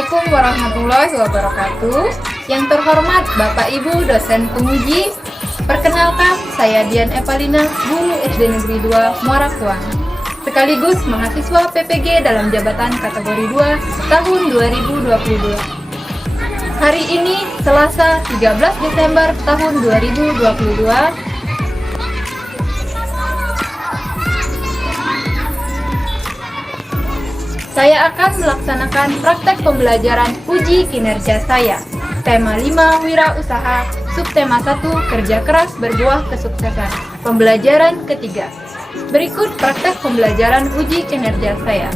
Assalamualaikum warahmatullahi wabarakatuh. Yang terhormat Bapak Ibu dosen penguji, perkenalkan saya Dian Evalina, guru SD Negeri 2 Muara Kuang, sekaligus mahasiswa PPG dalam jabatan kategori 2 tahun 2022. Hari ini Selasa 13 Desember tahun 2022. Saya akan melaksanakan praktek pembelajaran uji kinerja saya. Tema 5 Wirausaha, subtema 1 Kerja keras berbuah kesuksesan. Pembelajaran ketiga. Berikut praktek pembelajaran uji kinerja saya.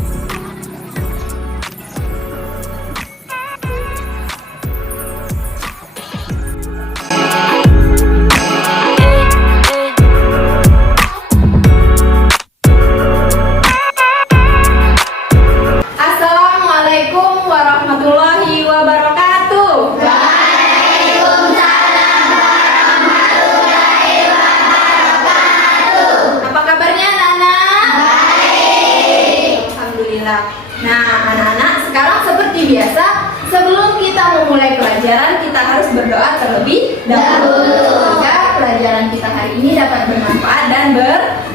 Nah, anak-anak, sekarang seperti biasa, sebelum kita memulai pelajaran, kita harus berdoa terlebih dahulu agar pelajaran kita hari ini dapat bermanfaat dan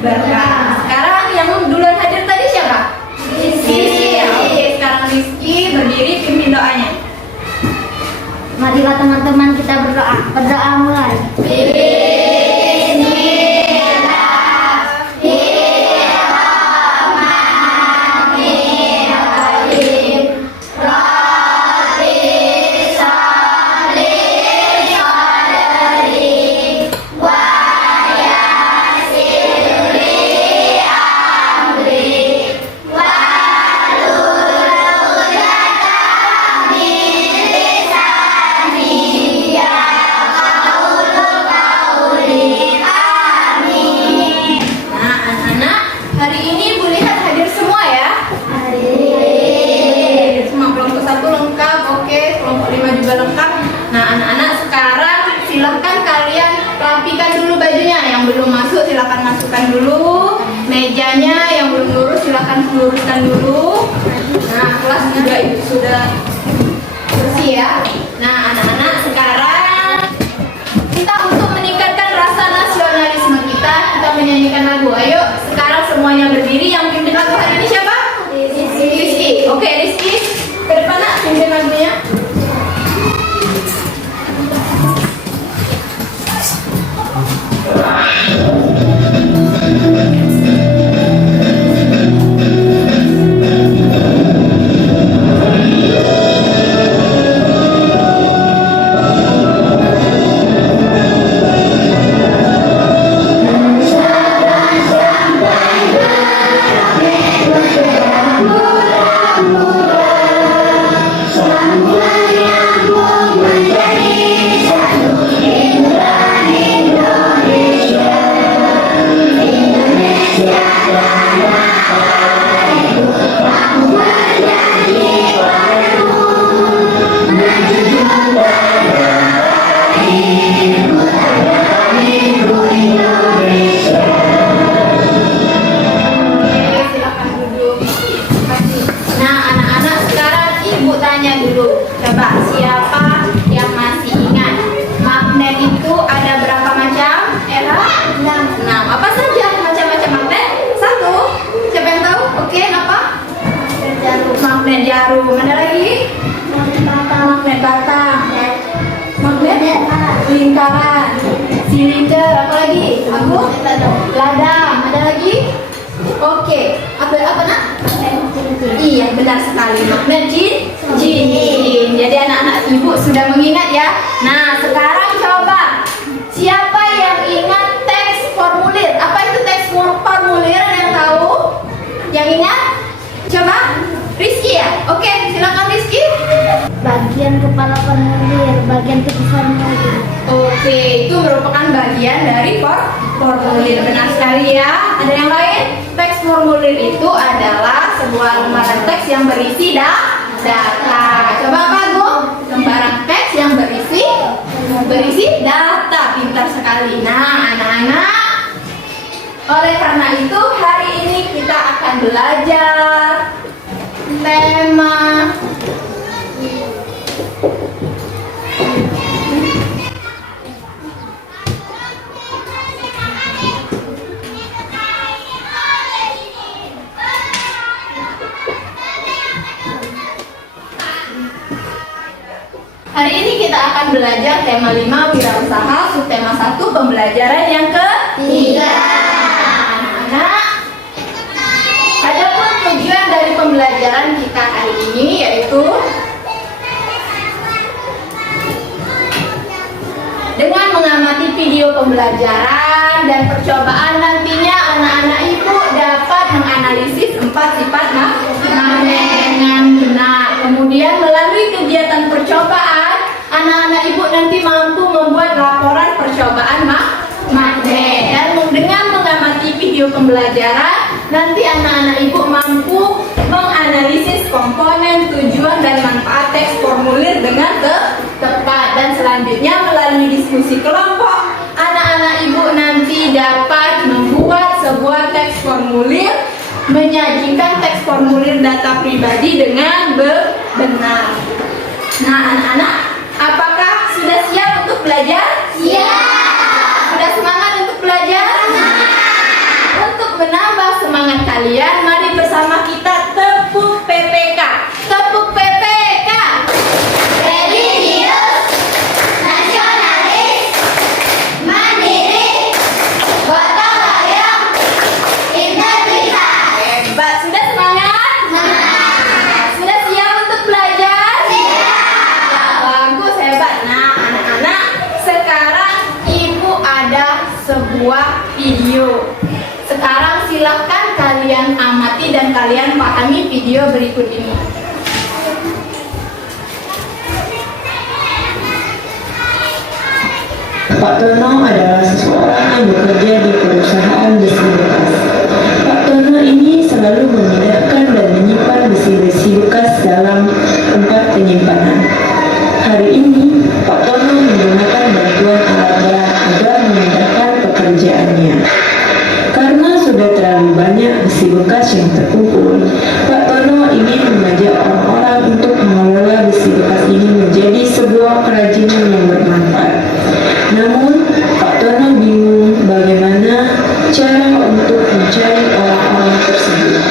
berkah. Sekarang yang duluan hadir tadi siapa? Rizky. Oke, sekarang Rizky berdiri pimpin doanya. Marilah teman-teman kita berdoa. Berdoa mulai. Lengkap. Nah, anak-anak, sekarang silahkan kalian rapikan dulu bajunya. Yang belum masuk silahkan masukkan dulu. Mejanya yang belum lurus silahkan luruskan dulu. Nah, kelas juga itu sudah bersih ya. Nah, anak-anak, sekarang kita untuk meningkatkan rasa nasionalisme kita menyanyikan lagu. Ayo, sekarang semuanya berdiri. Yang pimpin lagu hari ini siapa? Rizky. Oke, Rizky, ke depan nak, pimpin lagunya. Coba, siapa yang masih ingat magnet itu ada berapa macam? Era? 6. Apa saja macam-macam magnet? 1. Siapa yang tahu? Oke, apa? Magnet jarum. Ada lagi? Magnet batang. Magnet lingkaran. Silinder. Apa lagi? Ladang. Ada lagi? Oke. Apa nak? Iya, benar sekali. Magnet jin. Jadi anak-anak ibu sudah mengingat ya. Nah, sekarang coba siapa yang ingat teks formulir? Apa itu teks formulir? Ada yang tahu? Yang ingat? Coba Rizky ya. Oke, silakan Rizky. Bagian kepala formulir, bagian tubuh formulir. Oke, itu merupakan bagian dari formulir. Benar sekali ya. Ada yang lain? Teks formulir itu adalah sebuah lembaran teks yang berisi data. Coba apa, Bu? Lembaran teks yang berisi data. Pintar sekali. Nah, anak-anak, oleh karena itu hari ini kita akan belajar tema Hari ini kita akan belajar tema 5 wirausaha, subtema 1 pembelajaran yang ketiga. Anak-anak, adapun tujuan dari pembelajaran kita hari ini yaitu dengan mengamati video pembelajaran dan percobaan, nantinya anak-anak ibu dapat menganalisis 4 sifat magnet dengan benar. Kemudian melalui kegiatan percobaan, anak-anak ibu nanti mampu membuat laporan percobaan magnet. Dan dengan mengamati video pembelajaran, nanti anak-anak ibu mampu menganalisis komponen, tujuan, dan manfaat teks formulir dengan tepat. Dan selanjutnya melalui diskusi kelompok, anak-anak ibu nanti dapat membuat sebuah teks formulir, menyajikan teks formulir data pribadi dengan benar. Nah, anak-anak, apakah sudah siap untuk belajar? Siap. Sudah semangat untuk belajar? Untuk menambah semangat kalian, mari bersama kita tepuk PPK. Tepuk PPK. Religius, nasionalis, mandiri, gotong royong, integritas. Hebat, sudah semangat? Sudah siap untuk belajar? Siap. Bagus, hebat. Nah, anak-anak, sekarang ibu ada sebuah video. Sekarang silakan kalian amati dan kalian pahami video berikut ini. Pak Tono adalah seseorang yang bekerja di perusahaan besi bekas. Pak Tono ini selalu memindahkan dan menyimpan besi-besi bekas dalam tempat penyimpanan. Hari ini, Pak Tono menggunakan bantuan alat berat agar memudahkan pekerjaannya. Karena sudah terlalu banyak besi bekas yang terkumpul, Pak Tono ingin mengajak orang-orang untuk mengelola besi bekas ini menjadi sebuah kerajinan yang bermanfaat. Namun, Pak Tono bingung bagaimana cara untuk mencari orang-orang tersebut.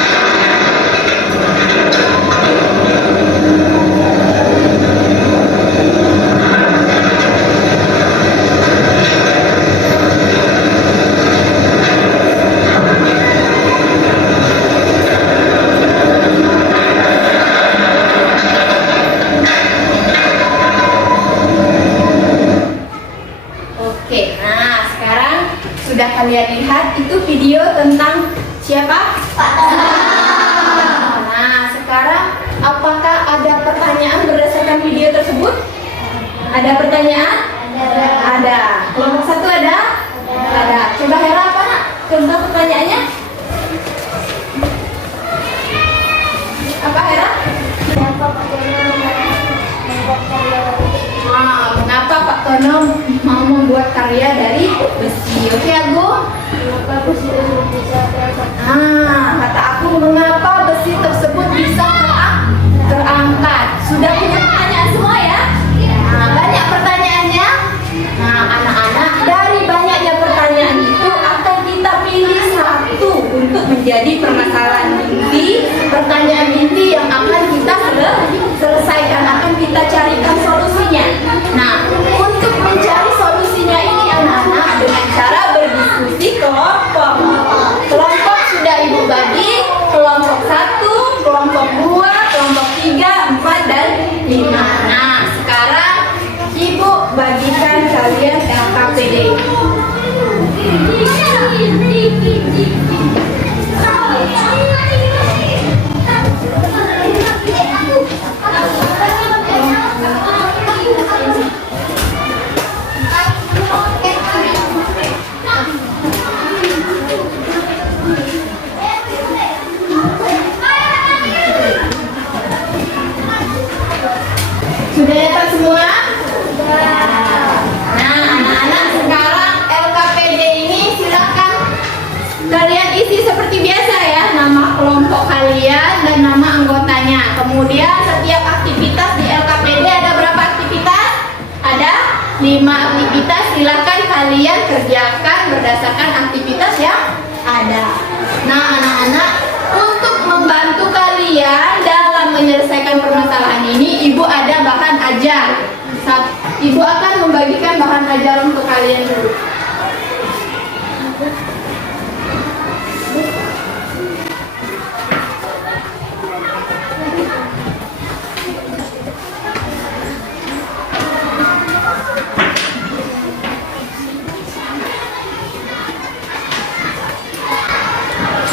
Oke, nah sekarang sudah kalian lihat itu video tentang siapa? Pak Tono. Nah, sekarang apakah ada pertanyaan berdasarkan video tersebut? Ada pertanyaan? Ada. Kelompok 1 ada? Ada. Coba Hera apa? Contoh pertanyaannya? Apa Hera? Kenapa Pak Tono membuat karya Mengapa Pak Tono mau membuat karya dari besi? Oke, Agung. Kenapa besi tersebut bisa terangkat? Kata aku, mengapa besi tersebut bisa terangkat? Sudah punya pertanyaan semua ya? Banyak pertanyaannya. Nah, anak-anak, dari banyaknya pertanyaan itu akan kita pilih satu untuk menjadi permasalahan inti, pertanyaan inti yang akan kita selesaikan, akan kita carikan solusinya. Nah, untuk mencari solusinya ini anak-anak dengan cara berdiskusi kelompok. Kelompok sudah ibu bagi, kelompok 1, kelompok 2, kelompok 3, 4, dan 5. Nah, sekarang ibu bagikan kalian LKPD. Sudah dapat semua? Nah, anak-anak, sekarang LKPD ini silakan kalian isi seperti biasa ya, nama kelompok kalian dan nama anggotanya. Kemudian setiap aktivitas di LKPD ada berapa aktivitas? Ada 5 aktivitas. Silakan kalian kerjakan berdasarkan aktivitas yang ada. Nah, anak-anak, untuk membantu kalian dalam menyelesaikan permasalahan ini, ibu ada bahan ajar. Ibu akan membagikan bahan ajar untuk kalian dulu.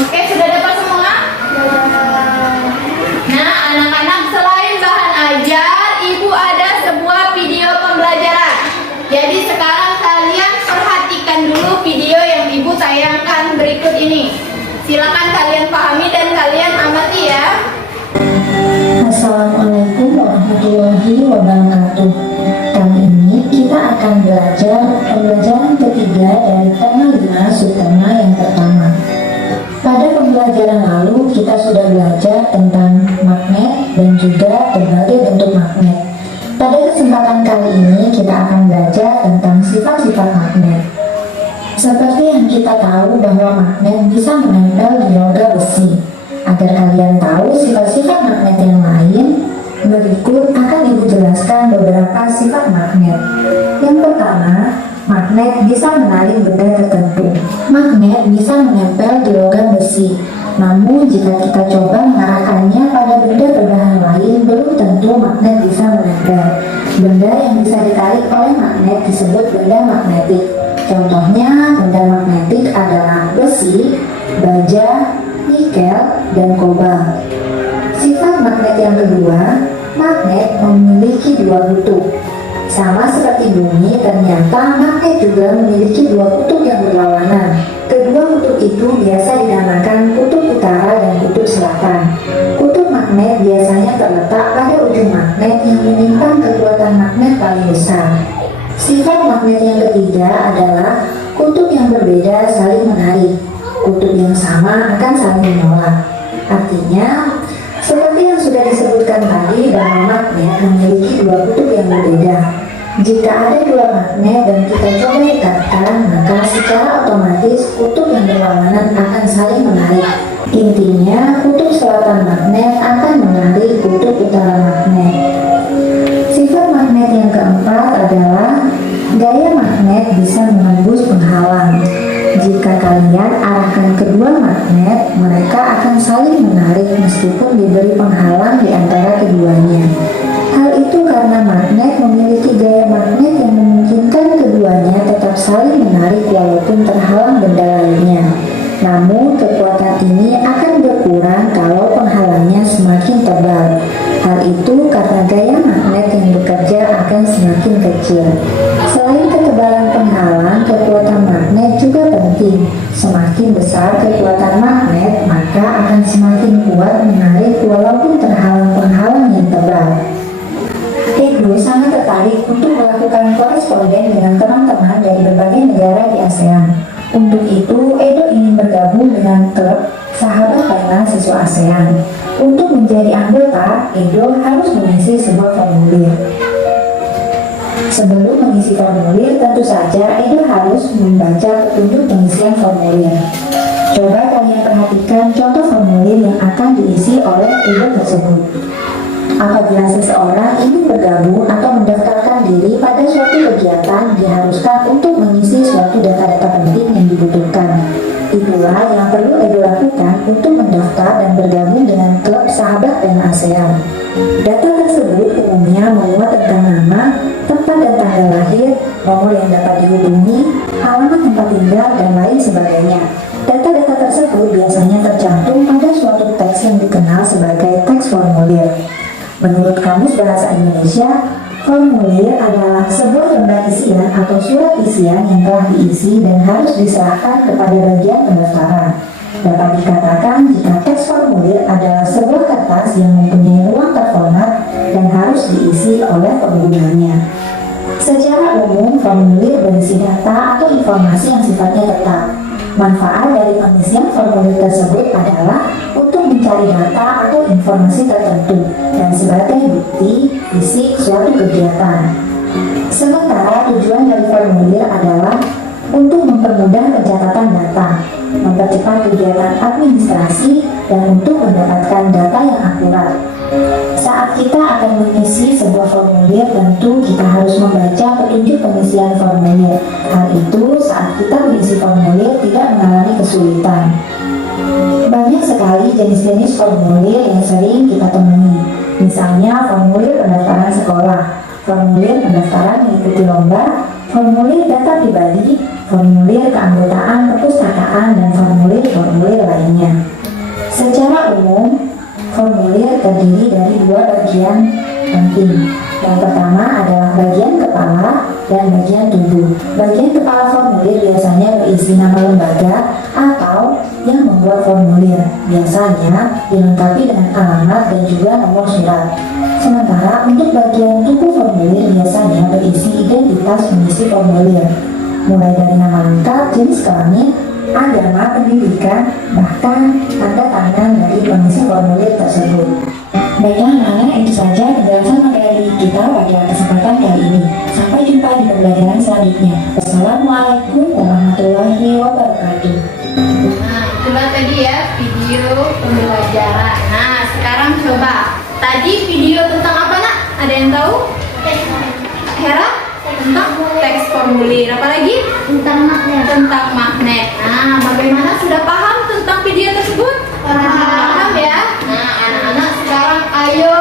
Oke, sudah dapat semua? Nah, anak-anak, selain bahan ajar, Ibu ada sebuah video pembelajaran. Jadi sekarang kalian perhatikan dulu video yang Ibu tayangkan berikut ini. Silakan kalian pahami dan kalian amati ya. Assalamualaikum warahmatullahi wabarakatuh. Kali ini kita akan belajar pembelajaran ketiga dari tema 5 subtema yang pertama. Pada pembelajaran lalu kita sudah belajar tentang magnet dan juga berbagai bentuk magnet. Pada kesempatan kali ini kita akan belajar tentang sifat-sifat magnet. Seperti yang kita tahu bahwa magnet bisa menempel di logam besi. Agar kalian tahu sifat-sifat magnet yang lain, berikut akan Ibu jelaskan beberapa sifat magnet. Yang pertama, magnet bisa menarik benda tertentu. Magnet bisa menempel di logam besi. Namun jika kita coba mengarahkannya pada benda berbahan lain, belum tentu magnet bisa menempel. Benda yang bisa ditarik oleh magnet disebut benda magnetik. Contohnya, benda magnetik adalah besi, baja, nikel, dan kobalt. Sifat magnet yang kedua, magnet memiliki dua kutub. Sama seperti bumi, ternyata magnet juga memiliki dua kutub yang berlawanan. Kedua kutub itu biasa dinamakan kutub utara dan kutub selatan. Kutub magnet biasanya terletak pada ujung magnet yang menyimpan kekuatan magnet paling besar. Sifat magnet yang ketiga adalah kutub yang berbeda saling menarik. Kutub yang sama akan saling menolak. Artinya, seperti yang sudah disebutkan tadi bahwa magnet memiliki dua kutub yang berbeda. Jika ada dua magnet dan kita coba ikatkan, maka secara otomatis kutub yang berlawanan akan saling menarik. Intinya, kutub selatan magnet akan menarik kutub utara magnet. Sifat magnet yang keempat adalah gaya magnet bisa menembus penghalang. Jika kalian arahkan kedua magnet, mereka akan saling menarik meskipun diberi penghalang di antara keduanya. Hal itu karena magnet memiliki gaya magnet yang memungkinkan keduanya tetap saling menarik walaupun terhalang benda lainnya. Namun, kekuatan ini akan berkurang kalau penghalangnya semakin tebal. Hal itu karena gaya magnet yang bekerja akan semakin kecil. Selain ketebalan penghalang, kekuatan magnet juga penting. Semakin besar kekuatan magnet, maka akan semakin kuat menarik walaupun terhalang penghalang yang tebal. Edo sangat tertarik untuk melakukan koresponden dengan teman-teman dari berbagai negara di ASEAN. Untuk itu, Edo ingin bergabung dengan klub Sahabat Pena Siswa ASEAN. Untuk menjadi anggota, Edo harus mengisi sebuah formulir. Sebelum mengisi formulir, tentu saja Edo harus membaca petunjuk pengisian formulir. Coba kalian perhatikan contoh formulir yang akan diisi oleh Edo tersebut. Apabila seseorang ingin bergabung atau mendaftarkan diri pada suatu kegiatan, diharuskan untuk mengisi suatu data-data penting yang dibutuhkan. Itulah yang perlu Edo lakukan untuk mendaftar dan bergabung dengan klub Sahabat Pena ASEAN. Data tersebut umumnya memuat tentang nama, tempat dan tanggal lahir, nomor yang dapat dihubungi, alamat tempat tinggal, dan lain sebagainya. Data-data tersebut biasanya tercantum pada suatu teks yang dikenal sebagai teks formulir. Menurut Kamus Bahasa Indonesia, formulir adalah sebuah lembar isian atau surat isian yang telah diisi dan harus diserahkan kepada bagian pendaftaran. Dapat dikatakan jika teks formulir adalah sebuah kertas yang mempunyai ruang terformat dan harus diisi oleh penggunanya. Secara umum, formulir berisi data atau informasi yang sifatnya tetap. Manfaat dari pengisian formulir tersebut adalah untuk mencari data atau informasi tertentu dan sebagai bukti fisik suatu kegiatan. Sementara tujuan dari formulir adalah untuk mempermudah pencatatan data, mempercepat kegiatan administrasi, dan untuk mendapatkan data yang akurat. Saat Saat kita akan mengisi sebuah formulir, tentu kita harus membaca petunjuk pengisian formulir. Hal itu saat kita mengisi formulir tidak mengalami kesulitan. Banyak sekali jenis-jenis formulir yang sering kita temui. Misalnya formulir pendaftaran sekolah, formulir pendaftaran mengikuti lomba, formulir data pribadi, formulir keanggotaan perpustakaan, dan formulir-formulir lainnya. Secara umum, formulir terdiri dari dua bagian penting. Yang pertama adalah bagian kepala dan bagian tubuh. Bagian kepala formulir biasanya berisi nama lembaga atau yang membuat formulir. Biasanya dilengkapi dengan alamat dan juga nomor surat. Sementara untuk bagian tubuh formulir biasanya berisi identitas pengisi formulir, mulai dari nama lengkap, jenis kelamin, agama, pendidikan, bahkan tanda tangan dari pengisi formulir tersebut. Baiklah anak-anak, itu saja penjelasan materi kita pada kesempatan kali ini. Sampai jumpa di pembelajaran selanjutnya. Wassalamualaikum warahmatullahi wabarakatuh. Nah, itulah tadi ya video pembelajaran. Nah, sekarang coba. Tadi video tentang apa, Nak? Ada yang tahu? Hera? Tentang teks formulir. Apalagi? Tentang magnet. Tentang magnet. Nah, bagaimana, sudah paham tentang video tersebut? Paham ya? Nah, anak-anak, sekarang ayo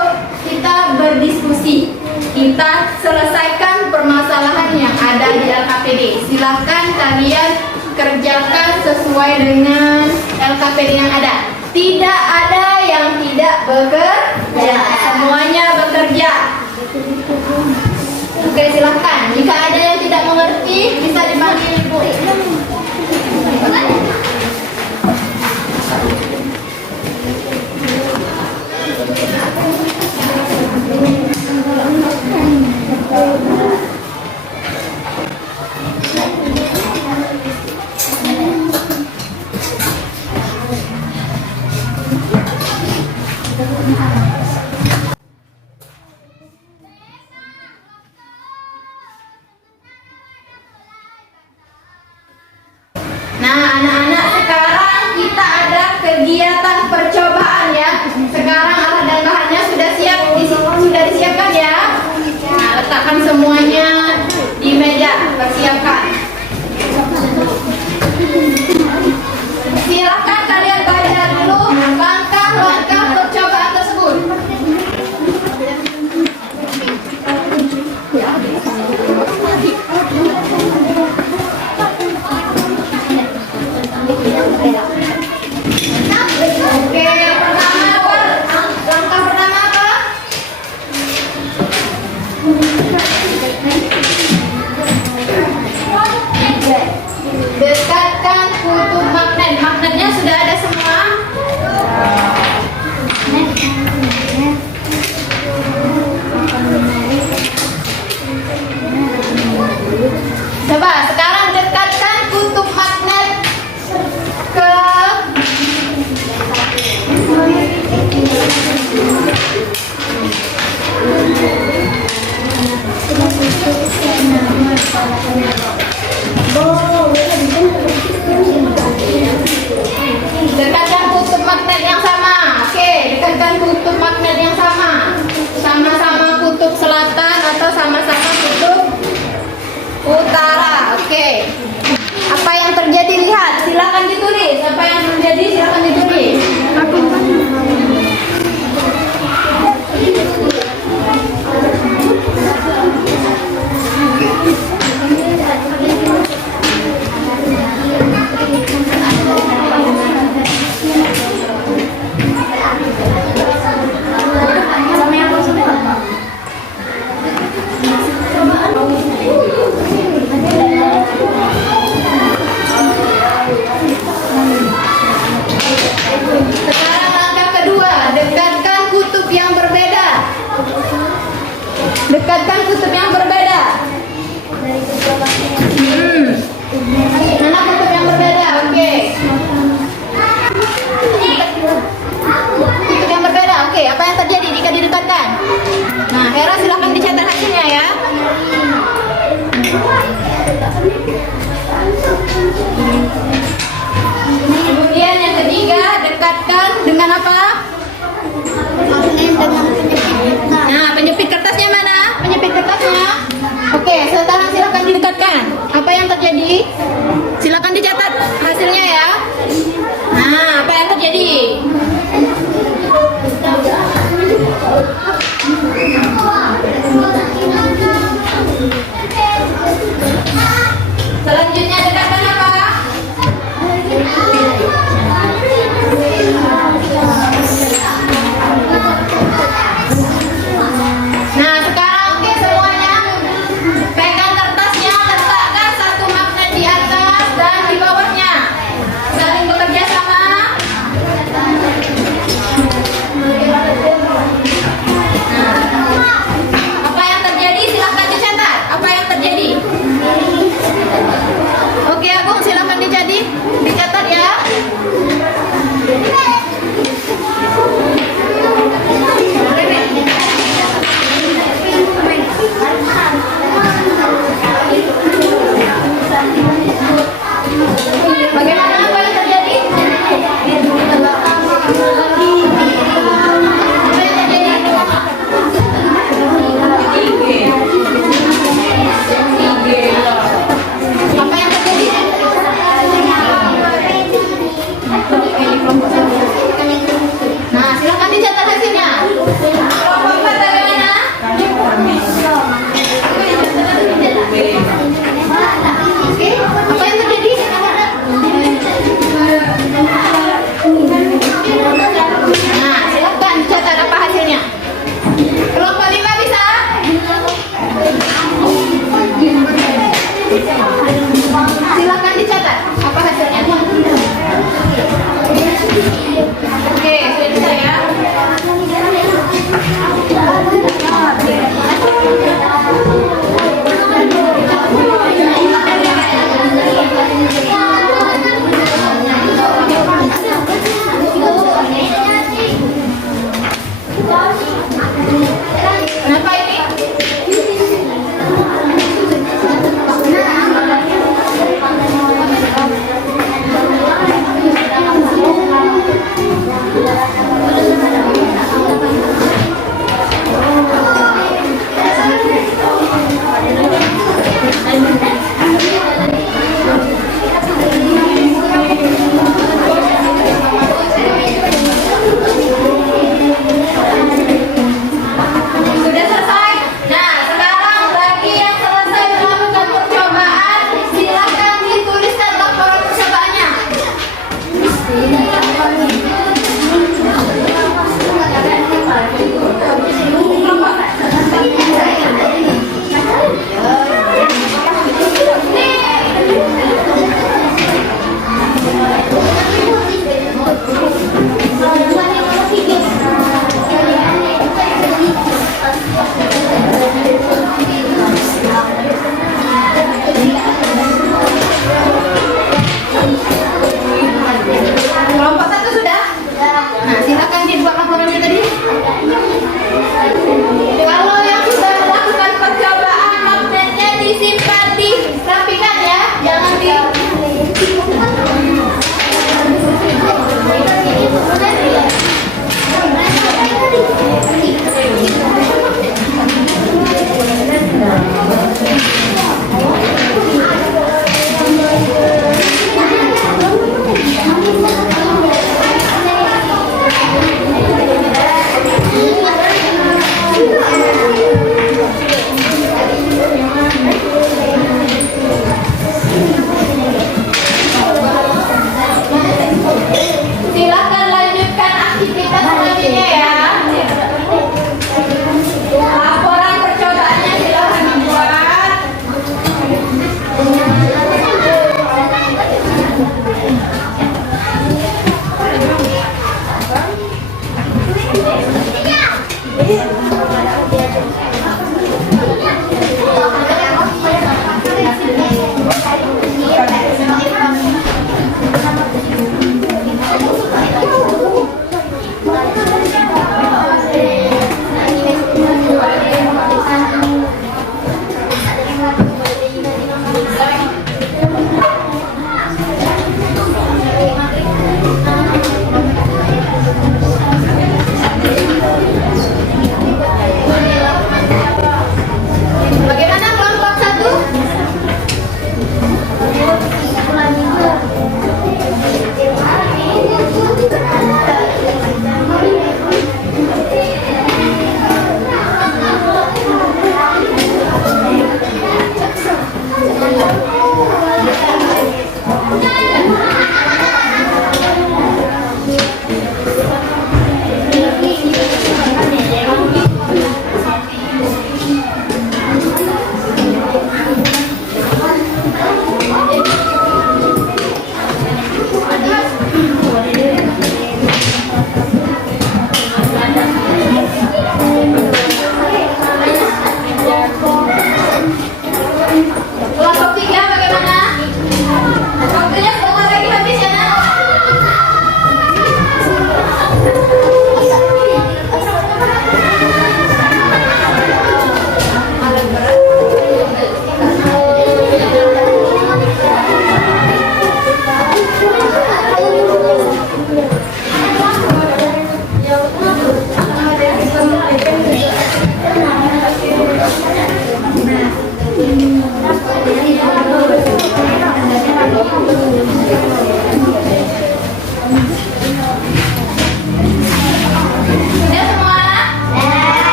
kita berdiskusi. Kita selesaikan permasalahan yang ada di LKPD. Silakan kalian kerjakan sesuai dengan LKPD yang ada. Tidak ada yang tidak bekerja. Semuanya bekerja. Oke, silakan. Jika ada yang tidak mengerti, bisa dipanggil Ibu. Nah, anak-anak, sekarang kita ada kegiatan percobaan ya. Sekarang alat dan bahannya sudah siap, sudah disiapkan ya. Nah, letakkan semuanya di meja, persiapkan. Silakan kalian baca dulu langkah-langkah percobaan tersebut. Oke, pertama apa? Langkah pertama apa? Dekatkan kutub magnet. Magnetnya sudah ada semua. Coba sekarang dekatkan kutub magnet ke dekatkan kutub magnet yang sama. Oke, dekatkan kutub magnet yang sama. Sama-sama kutub selatan atau sama-sama kutub utara. Oke. Apa yang terjadi, lihat. Silakan ditulis. Apa yang terjadi, silakan ditulis. Sekarang langkah kedua, dekatkan kutub yang berbeda. Dekatkan kutub yang berbeda. Mana kutub yang berbeda? Oke. Kutub yang berbeda. Oke, apa yang terjadi jika didekatkan? Nah, Hera silahkan dicatat hasilnya ya. Kemudian yang ketiga, dekatkan dengan apa? Magnet dengan penyakit. Nah, penjepit kertasnya mana? Penjepit kertasnya. Oke, sekarang silakan didekatkan. Apa yang terjadi? Silakan dicatat hasilnya ya. Nah, apa yang terjadi? Selanjutnya dekatkan apa? Nah, sekarang oke semuanya. Pegang kertasnya, letakkan satu magnet di atas dan di bawahnya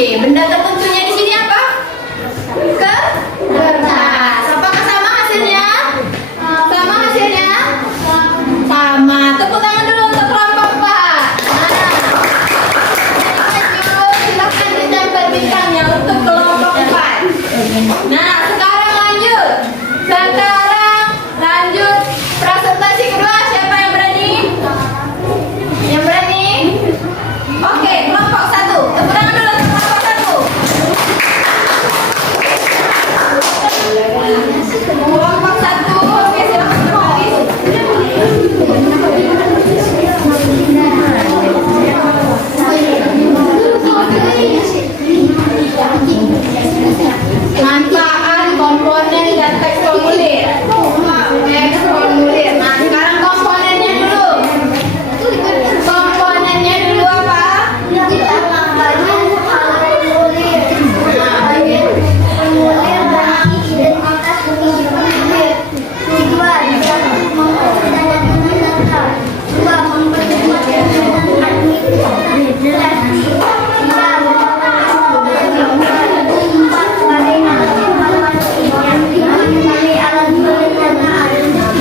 Oke, benda tertentunya di sini apa? Kertas. Apakah sama hasilnya? Sama hasilnya? Sama. Tepuk tangan dulu untuk kelompok 4. Silakan ditempel bintangnya untuk kelompok 4. Nah, sekarang lanjut. Presentasi kedua. Siapa yang berani? Yang berani? Oke, kelompok 1. Tepuk tangan dulu untuk kelompok 1. Kelompok 1. Oke, silakan berbaris. Manfaat komponen dan teks formulir. Teks formulir. Nah, sekarang komponennya dulu. Komponennya dulu apa?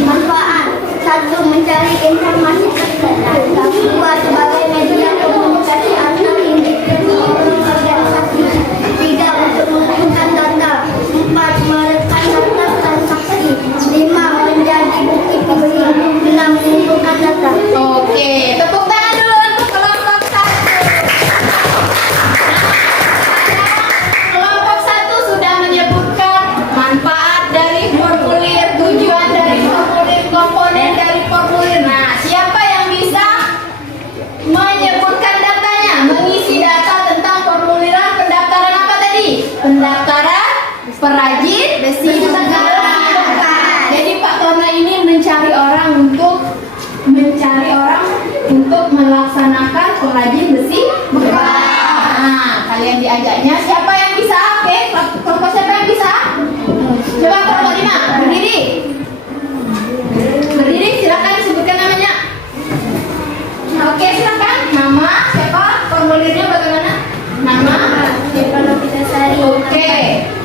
Manfaat. 1. Mencari informasi terdekat. 2. Sebagai media komunikasi antar individu organisasi. 3. Untuk mengumpulkan data. 4. Merekam data transaksi. 5. Menjadi bukti fisik. 6. Mengumpulkan data. Oke, tepuk tangan dulu untuk kelompok 1. Kelompok 1 sudah menyebutkan manfaat dari formulir, tujuan dari formulir, komponen dari formulir. Nah, siapa yang bisa menyebutkan datanya, mengisi data tentang formuliran pendaftaran apa tadi? Pendaftaran perajin besi bekas. Jadi Pak Tono ini mencari orang untuk melaksanakan pengrajin besi bekas. Nah, kalian diajaknya siapa yang bisa? Oke, kelompok siapa yang bisa? Coba kelompok 5, berdiri. Berdiri, silakan sebutkan namanya. Oke, silakan. Nama siapa? Formulirnya bagaimana? Nama? Pitasari. Oke.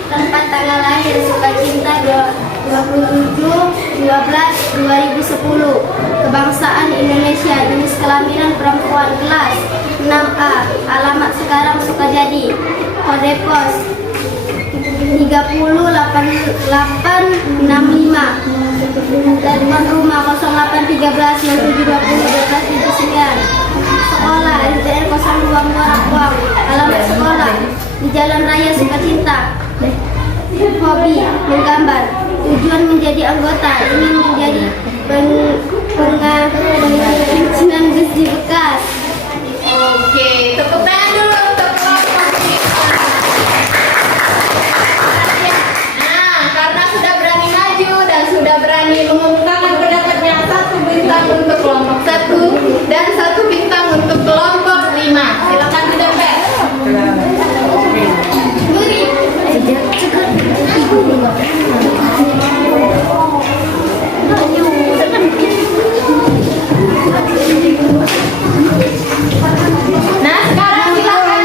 Tempat tanggal lahir Sukacinta 27/12/2010. Kebangsaan Indonesia. Jenis kelamin perempuan. Kelas 6A. Alamat sekarang Sukajadi. Kode pos 308865. Telepon rumah 081367201279. Sekolah SDN 02 Muara Kuang. Alamat sekolah di Jalan Raya Sukacinta. Hobi menggambar. Tujuan menjadi anggota, ingin menjadi pengrajin besi bekas. Oke, tepuk tangan dulu untuk kelompok 5. Nah, karena sudah berani maju dan sudah berani mengungkapkan pendapatnya, 1 bintang untuk kelompok 1 dan 1 bintang untuk kelompok 5. Silakan ditempel. Nah, sekarang silakan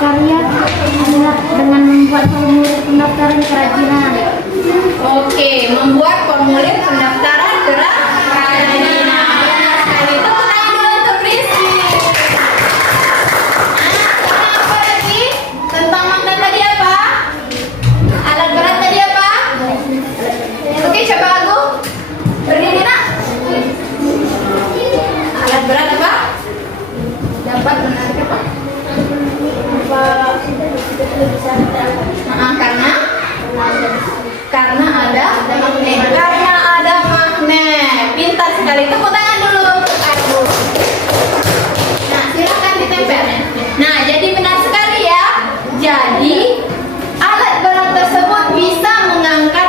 berkarya adalah dengan membuat formulir pendaftaran kerajinan. Oke, membuat formulir pendaftaran kerajinan. Benar sekali. Tepuk tangan dulu untuk Rizky. Apa lagi? Tentang magnet tadi apa? Alat berat tadi apa? Oke, coba aku berdiri nak. Alat berat apa? Dapat menarik apa? Karena ada magnet. Karena ada magnet. Pintar sekali. Tepuk tangan dulu untuk aku. Nah, silakan ditempel. Nah, jadi benar sekali ya. Jadi alat berat tersebut bisa mengangkat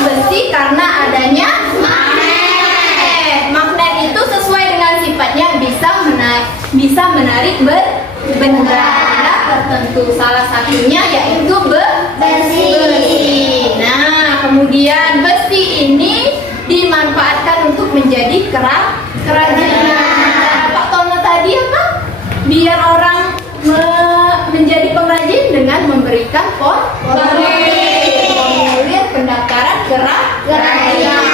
besi karena adanya magnet. Magnet itu sesuai dengan sifatnya bisa menarik benda tertentu. Salah satunya yaitu besi. Nah, kemudian besi ini dimanfaatkan untuk menjadi kerajinan. Pak Tono tadi apa? Biar orang menjadi pengrajin dengan memberikan formulir pendaftaran kerajinan.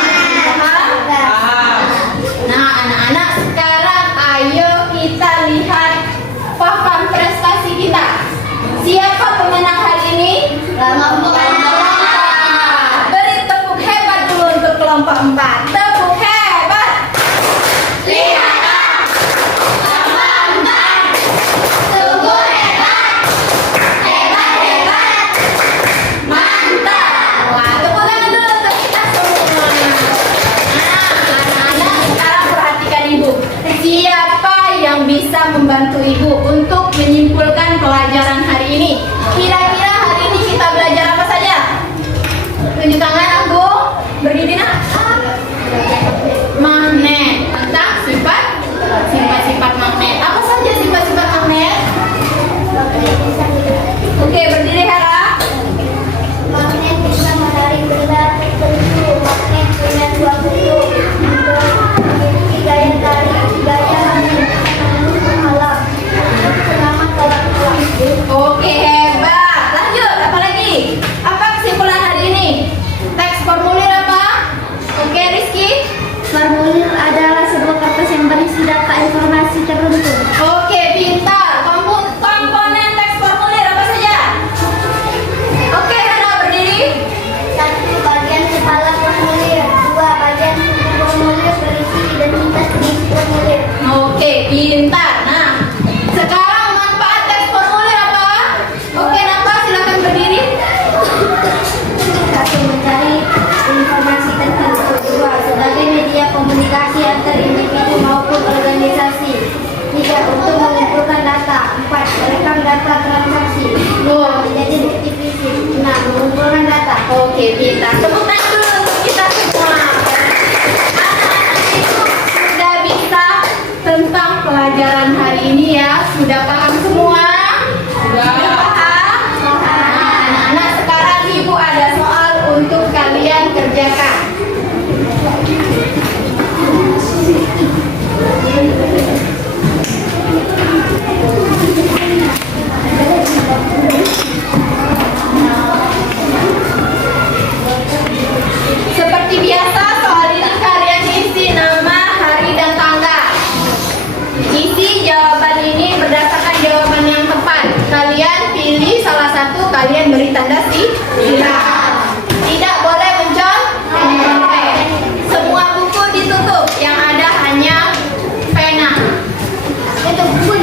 Paham? Nah, anak-anak sekarang ayo kita lihat papan prestasi kita. Siapa pemenang hari ini? Kelompok 4. Beri tepuk hebat dulu untuk kelompok 4. Tepuk hebat. Lihat. Tepuk hebat. Hebat. Mantap. Wah, tepuk tangan dulu untuk kita semua. Nah, anak-anak sekarang perhatikan ibu. Siapa yang bisa membantu ibu untuk menyimpulkan pelajaran hari ini? Kira-kira hari ini kita belajar apa saja? Tunjuk tangan aku. Berdiri nak. Magnet. Tentang sifat magnet. Apa saja sifat-sifat magnet? Oke, berdiri Hera. Magnet bisa menarik benda tertentu. Magnet punya dua bentuk. Memiliki gaya tarik, gaya menghalang. Selamat kawan-kawan. Oke, hebat. Lanjut, apa lagi? Apa kesimpulan hari ini? Teks formulir apa? Oke, Rizky. Formulir adalah sebuah kertas yang berisi data informasi tertentu. Oke, pintar. Komponen teks formulir apa saja? Oke, Hana berdiri. 1. Bagian kepala formulir. 2. Bagian tubuh formulir berisi identitas isi formulir. Oke, pintar. Nah, sekarang manfaat teks formulir apa? Oke, Napa, silakan berdiri. 1. Mencari informasi tertentu. 2. Sebagai media komunikasi antar individu maupun organisasi. 3. Untuk mengumpulkan data. 4. Merekam data transaksi. 5. Menjadi bukti fisik. 6. Mengumpulkan data. Oke, pintar. Tepuk tangan dulu untuk kita semua. Anak-anak itu sudah bisa tentang pelajaran hari ini ya. Sudah paham semua? Sudah paham? Nah, anak-anak sekarang ibu ada soal untuk kalian kerjakan. Seperti biasa, soal ini kalian isi nama, hari, dan tanggal. Isi jawaban ini berdasarkan jawaban yang tepat. Kalian pilih salah satu, kalian beri tanda silang. Tidak boleh mencontek. Semua buku ditutup, yang ada hanya pena. Itu pun.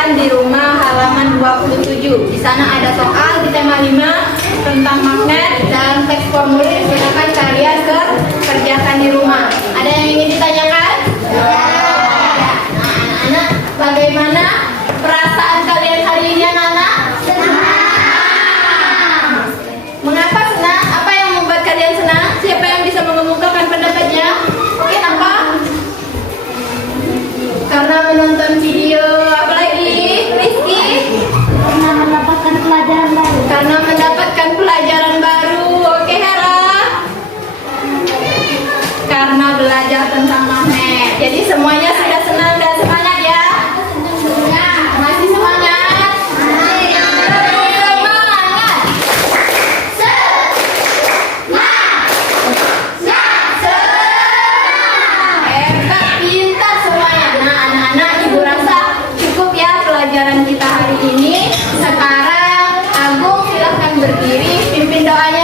kerjakan di rumah halaman 27. Di sana ada soal di tema 5 tentang magnet dan teks formulir. Silakan kalian kerjakan di rumah. Ada yang ingin ditanyakan? Nah, anak-anak, bagaimana perasaan kalian hari ini, anak-anak? Senang. Mengapa senang? Apa yang membuat kalian senang? Siapa yang bisa mengemukakan pendapatnya? Oke, apa? Karena menonton video. Apa lagi? Rizky? Karena mendapatkan pelajaran baru. Karena mendapatkan pelajaran baru. Oke, Hera? Karena belajar tentang magnet. Jadi semuanya sudah senang dan semangat ya? Masih semangat? Hebat, pintar semuanya. Nah, anak-anak, ibu rasa cukup ya pelajaran kita hari ini. Sekarang Agung silahkan berdiri, pimpin doanya.